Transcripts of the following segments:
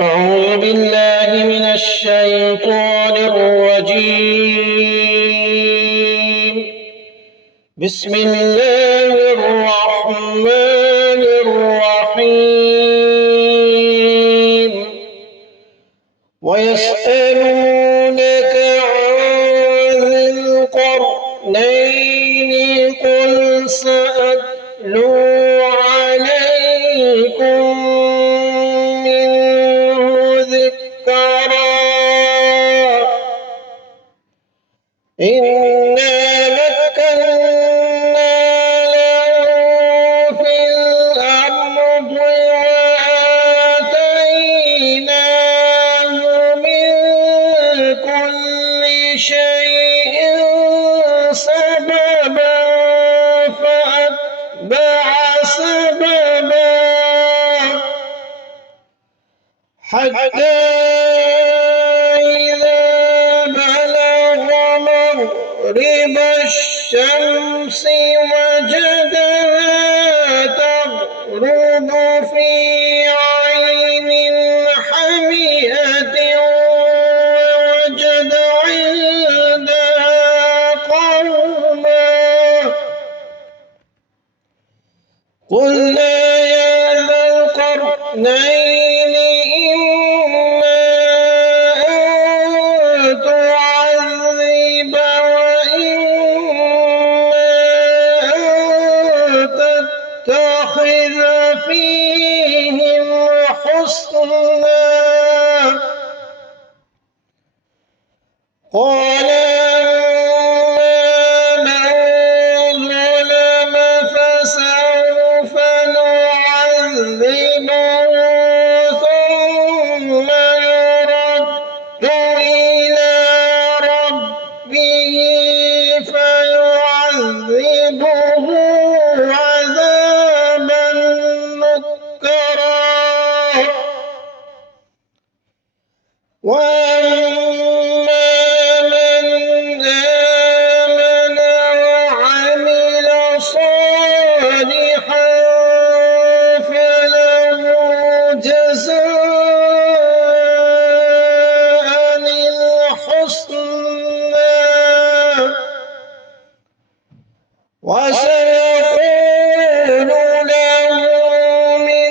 أعوذ بالله من الشيطان الرجيم. بسم الله الرحمن الرحيم. ويسألونك عن ذي القرنين قل سأتلو عليكم منه ذكرا إنا مكنا له في الأرض وآتيناه من كل شيء سببا فأتبع سببا حتى إذا بلغ مغرب الشمس وجدها تغرب في عين حمئة ووجد عندها قوما قلنا يا ذا القرنين إما أن تعذب وإما أن تتخذ فيهم حسنا قال أما من ظلم فسوف نعذبه ثم يرد إلى ربه فيعذبه عذابا نكرا وأما من آمن وعمل صالحا فله جزاء الحسنى وسنقول له من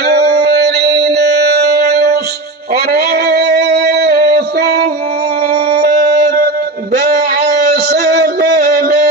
أمرنا يسرا ثم أتبع سببا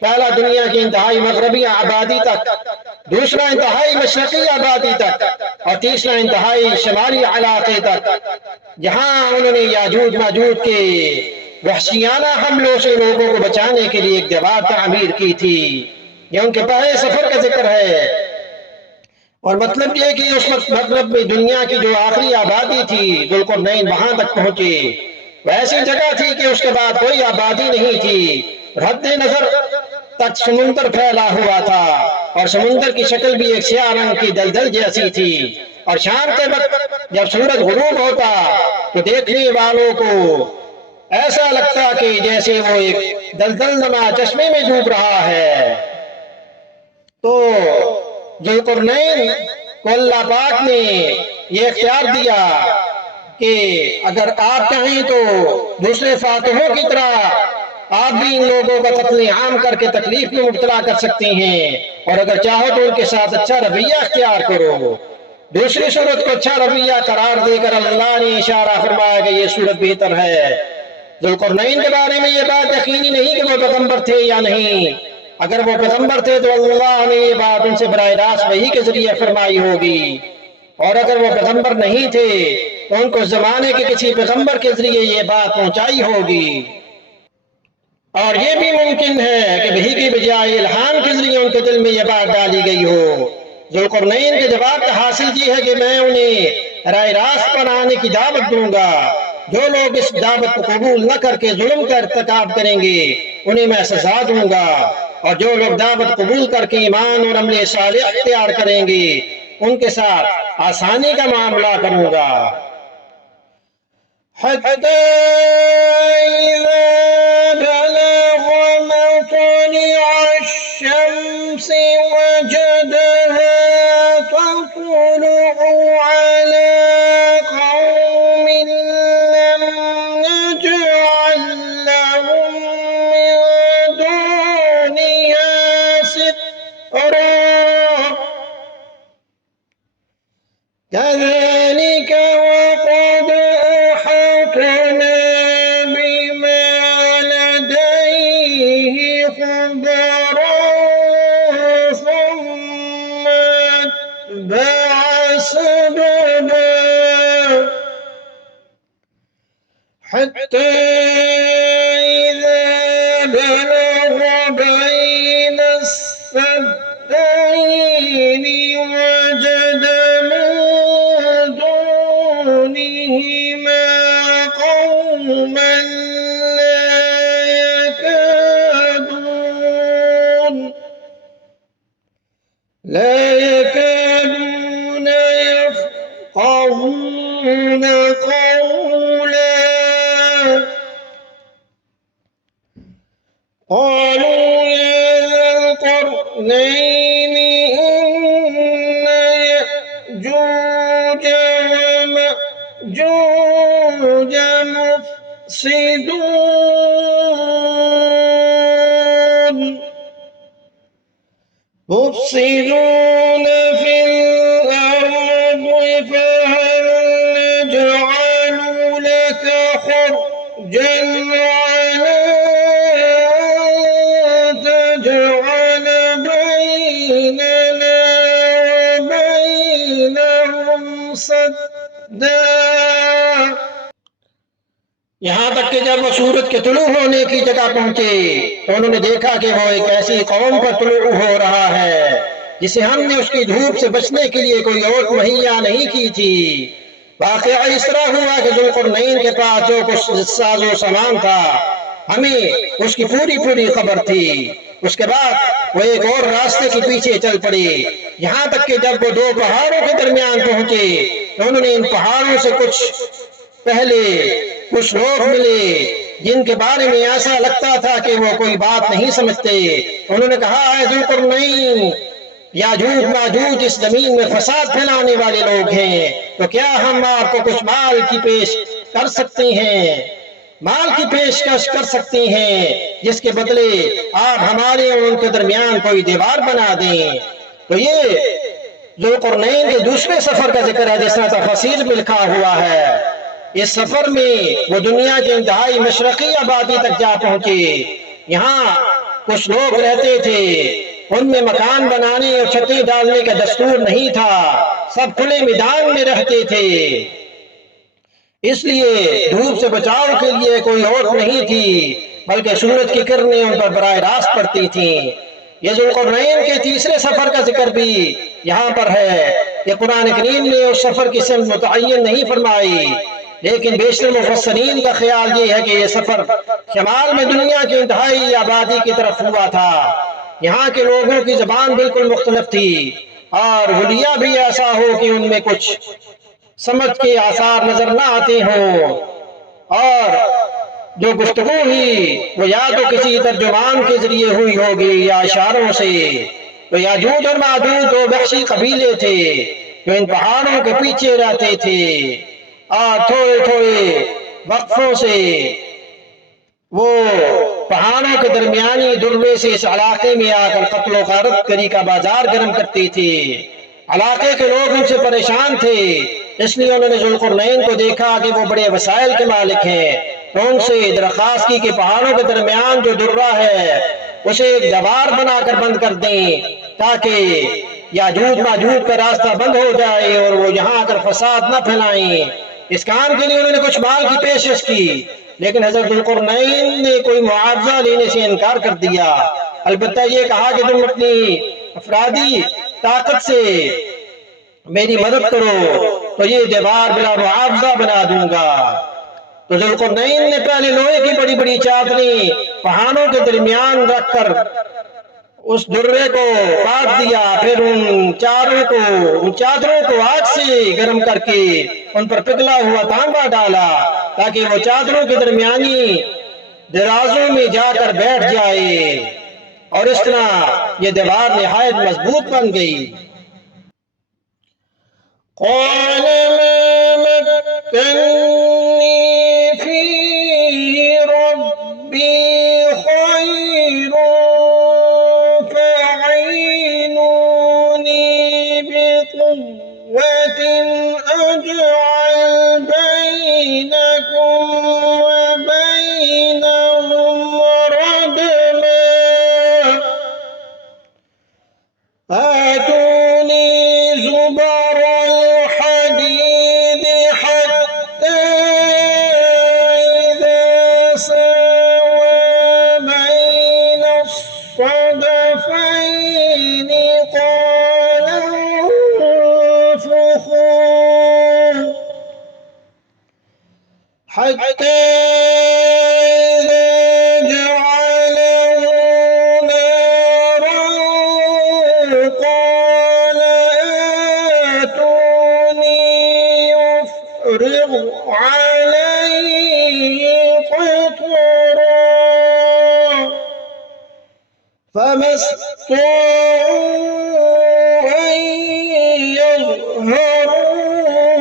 پہلا دنیا کی انتہائی مغربی آبادی تک، دوسرا انتہائی مشرقی آبادی تک، اور تیسرا انتہائی شمالی علاقے تک، جہاں انہوں نے یاجوج ماجوج کے وحشیانہ حملوں سے لوگوں کو بچانے کے لیے ایک دیوار تعمیر کی تھی۔ یہ ان کے پہلے سفر کا ذکر ہے، اور مطلب یہ کہ اس وقت مغرب میں دنیا کی جو آخری آبادی تھی ذوالقرنین وہاں تک پہنچے۔ وہ ایسی جگہ تھی کہ اس کے بعد کوئی آبادی نہیں تھی، حد نظر تک سمندر پھیلا ہوا تھا، اور سمندر کی شکل بھی ایک سیاہ رنگ کی دلدل جیسی تھی، اور شام کے وقت جب سورج غروب ہوتا تو دیکھنے والوں کو ایسا لگتا کہ جیسے وہ ایک دلدل نما چشمے میں ڈوب رہا ہے۔ تو ذوالقرنین کو اللہ پاک نے یہ اختیار دیا کہ اگر آپ چاہیں تو دوسرے فاتحوں کی طرح آپ بھی ان لوگوں کا قتل عام کر کے تکلیف میں مبتلا کر سکتے ہیں، اور اگر چاہو تو ان کے ساتھ اچھا رویہ اختیار کرو۔ دوسری صورت کو اچھا رویہ قرار دے کر اللہ نے اشارہ فرمایا کہ یہ صورت بہتر ہے۔ ذوالقرنین کے بارے میں یہ بات یقینی نہیں کہ وہ پیغمبر تھے یا نہیں۔ اگر وہ پیغمبر تھے تو اللہ نے یہ بات ان سے براہ راست وحی کے ذریعے فرمائی ہوگی، اور اگر وہ پیغمبر نہیں تھے تو ان کو زمانے کے کسی پیغمبر کے ذریعے یہ بات پہنچائی ہوگی۔ اور یہ بھی ممکن ہے کہ وحی کی بجائے الہام کے ذریعے ان کے دل میں یہ بات ڈالی گئی ہو۔ ذوالقرنین کے جواب کا حاصل یہ ہے کہ میں انہیں راہ راست پر آنے کی دعوت دوں گا۔ جو لوگ اس دعوت کو قبول نہ کر کے ظلم کا ارتکاب کریں گے انہیں میں سزا دوں گا، اور جو لوگ دعوت قبول کر کے ایمان اور عمل صالح اختیار کریں گے ان کے ساتھ آسانی کا معاملہ کروں گا۔ حتی الشمس وجدها تطلع على قوم لم نجعل لهم من دونها سترا كذلك وقد أحطنا بما لديه خبرا ثم أتبع سببا حتى إذا بلغ بين السدين وجد من دونهما قوما لا يكادون يفقهون قولا قالوا يا ذا القرنين إن يأجوج ومأجوج مفسدون في الأرض فهل نجعل لك خرجا على أن تجعل بيننا وبينهم سدا۔ یہاں تک کہ جب وہ سورج کے طلوع ہونے کی جگہ پہنچے تو انہوں نے دیکھا کہ وہ ایک ایسی قوم پر طلوع ہو رہا ہے جسے ہم نے اس کی دھوپ سے بچنے کے لیے کوئی اور مہیا نہیں کی تھی۔ واقعہ اس طرح ہوا کہ ذوالقرنین کے پاس جو کچھ ساز و سامان تھا ہمیں اس کی پوری خبر تھی۔ اس کے بعد وہ ایک اور راستے کے پیچھے چل پڑے، یہاں تک کہ جب وہ دو پہاڑوں کے درمیان پہنچے تو انہوں نے ان پہاڑوں سے کچھ لوگ ملے جن کے بارے میں ایسا لگتا تھا کہ وہ کوئی بات نہیں سمجھتے۔ انہوں نے کہا اے ذوالقرنین، یاجوج ماجوج اس زمین میں فساد پھیلانے والے لوگ ہیں، تو کیا ہم آپ کو کچھ مال کی پیشکش کر سکتے ہیں جس کے بدلے آپ ہمارے اور ان کے درمیان کوئی دیوار بنا دیں۔ تو یہ ذوالقرنین کے دوسرے سفر کا ذکر ہے جس طرح تفاسیر میں لکھا ہوا ہے۔ اس سفر میں وہ دنیا کے انتہائی مشرقی آبادی تک جا پہنچے۔ یہاں کچھ لوگ رہتے تھے، ان میں مکان بنانے اور چھتیں ڈالنے کا دستور نہیں تھا، سب کھلے میدان میں رہتے تھے، اس لیے دھوپ سے بچاؤ کے لیے کوئی اور نہیں تھی، بلکہ سورج کی کرنیں ان پر براہ راست پڑتی تھیں۔ یہ ذوالقرنین کے تیسرے سفر کا ذکر بھی یہاں پر ہے۔ یہ قرآن کریم نے اس سفر کی سمت متعین نہیں فرمائی، لیکن بیشتر مفسرین کا خیال یہ ہے کہ یہ سفر شمال میں دنیا کی انتہائی آبادی کی طرف ہوا تھا۔ یہاں کے لوگوں کی زبان بالکل مختلف تھی، اور حلیہ بھی ایسا ہو کہ ان میں کچھ سمجھ کے آثار نظر نہ آتے ہوں، اور جو گفتگو ہوئی وہ یا تو کسی ترجمان کے ذریعے ہوئی ہوگی یا اشاروں سے۔ تو یاجوج اور ماجوج دو وحشی قبیلے تھے جو ان پہاڑوں کے پیچھے رہتے تھے، اور تھوڑے تھوڑے وقفوں سے وہ پہاڑوں کے درمیانی دروے سے اس علاقے میں آ کر قتل و غارت گری کا بازار گرم کرتے تھے۔ علاقے کے لوگ ان سے پریشان تھے، اس لیے انہوں نے ذوالقرنین کو دیکھا کہ وہ بڑے وسائل کے مالک ہیں، تو ان سے درخواست کی کہ پہاڑوں کے درمیان جو درہ ہے اسے ایک دیوار بنا کر بند کر دیں، تاکہ یاجوج ماجوج کا راستہ بند ہو جائے اور وہ یہاں آ کر فساد نہ پھیلائیں۔ اس کام کے لیے انہوں نے کچھ مال کی پیشکش کی، لیکن حضرت ذوالقرنین نے کوئی معاوضہ لینے سے انکار کر دیا، البتہ یہ کہا کہ تم اپنی افرادی طاقت سے میری مدد کرو تو یہ دیوار بلا معاوضہ بنا دوں گا۔ تو ذوالقرنین نے پہلے لوہے کی بڑی بڑی چادریں پہاڑوں کے درمیان رکھ کر اس درے کو کاٹ دیا، پھر ان چادروں کو آگ سے گرم کر کے ان پر پگھلا ہوا تانبا ڈالا تاکہ وہ چادروں کے درمیانی درازوں میں جا کر بیٹھ جائے، اور اس طرح یہ دیوار نہایت مضبوط بن گئی۔ قال ما مكنني فيه ربي خير فأعينوني بقوة أجعل بينكم وبينهم ردما آتوني زبر الحديد حتى إذا ساوى بين الصدفين قال انفخوا حتى فما استطاعوا أن يظهروا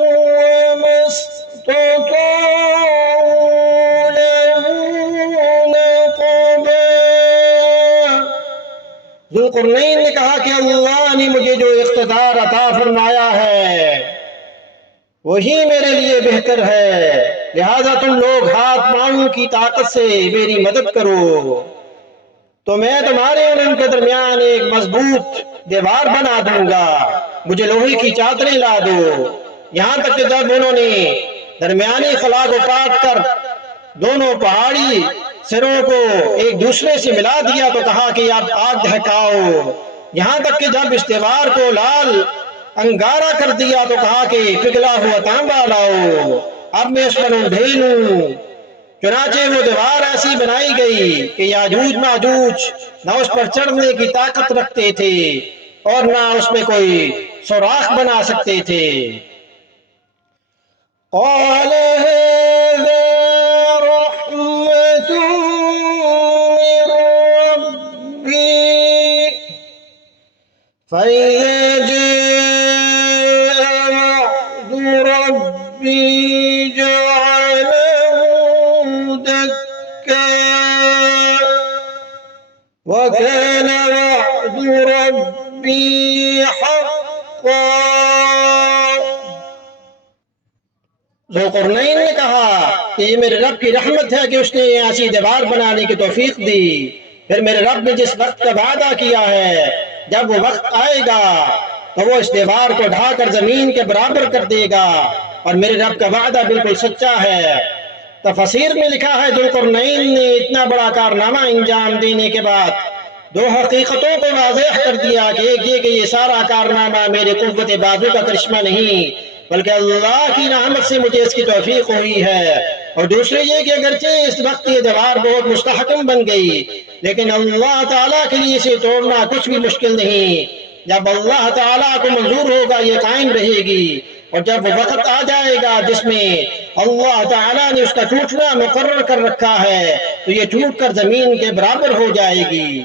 وما استطاعوا له نقبا۔ ذوالقرنین نے کہا کہ اللہ نے مجھے جو اقتدار عطا فرمایا ہے وہی میرے لیے بہتر ہے، لہذا تم لوگ ہاتھ پاؤں کی طاقت سے میری مدد کرو تو میں تمہارے اور ان کے درمیان ایک مضبوط دیوار بنا دوں گا۔ مجھے لوہے کی چادریں لا دو۔ یہاں تک کہ جب انہوں نے درمیانی خلا کو کاٹ کر دونوں پہاڑی سروں کو ایک دوسرے سے ملا دیا تو کہا کہ اب آگ دہکاؤ۔ یہاں تک کہ جب اس دیوار کو لال انگارہ کر دیا تو کہا کہ پگھلا ہوا تانبا لاؤ، اب میں اس پر ڈھیلوں۔ چنانچہ وہ دیوار ایسی بنائی گئی کہ یاجوج ماجوج نہ اس پر چڑھنے کی طاقت رکھتے تھے اور نہ اس میں کوئی سوراخ بنا سکتے تھے۔ قال هذا رحمة من ربي فإذا جاء وعد ربي وَكَانَ وَعْدُ رَبِّي حَقًّا۔ ذوالقرنین نے کہا کہ یہ میرے رب کی رحمت ہے کہ اس نے ایسی دیوار بنانے کی توفیق دی، پھر میرے رب نے جس وقت کا وعدہ کیا ہے جب وہ وقت آئے گا تو وہ اس دیوار کو ڈھا کر زمین کے برابر کر دے گا، اور میرے رب کا وعدہ بالکل سچا ہے۔ تفسیر میں لکھا ہے ذوالقرنین نے اتنا بڑا کارنامہ انجام دینے کے بعد دو حقیقتوں کو واضح کر دیا کہ ایک یہ کہ یہ سارا کارنامہ میرے قوت بازو کا کرشمہ نہیں بلکہ اللہ کی رحمت سے مجھے اس کی توفیق ہوئی ہے، اور دوسرے یہ کہ اگرچہ اس وقت یہ دیوار بہت مستحکم بن گئی لیکن اللہ تعالیٰ کے لیے اسے توڑنا کچھ بھی مشکل نہیں۔ جب اللہ تعالیٰ کو منظور ہوگا یہ قائم رہے گی، اور جب وہ وقت آ جائے گا جس میں اللہ تعالیٰ نے اس کا ٹوٹنا مقرر کر رکھا ہے تو یہ ٹوٹ کر زمین کے برابر ہو جائے گی۔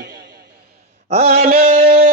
آمین۔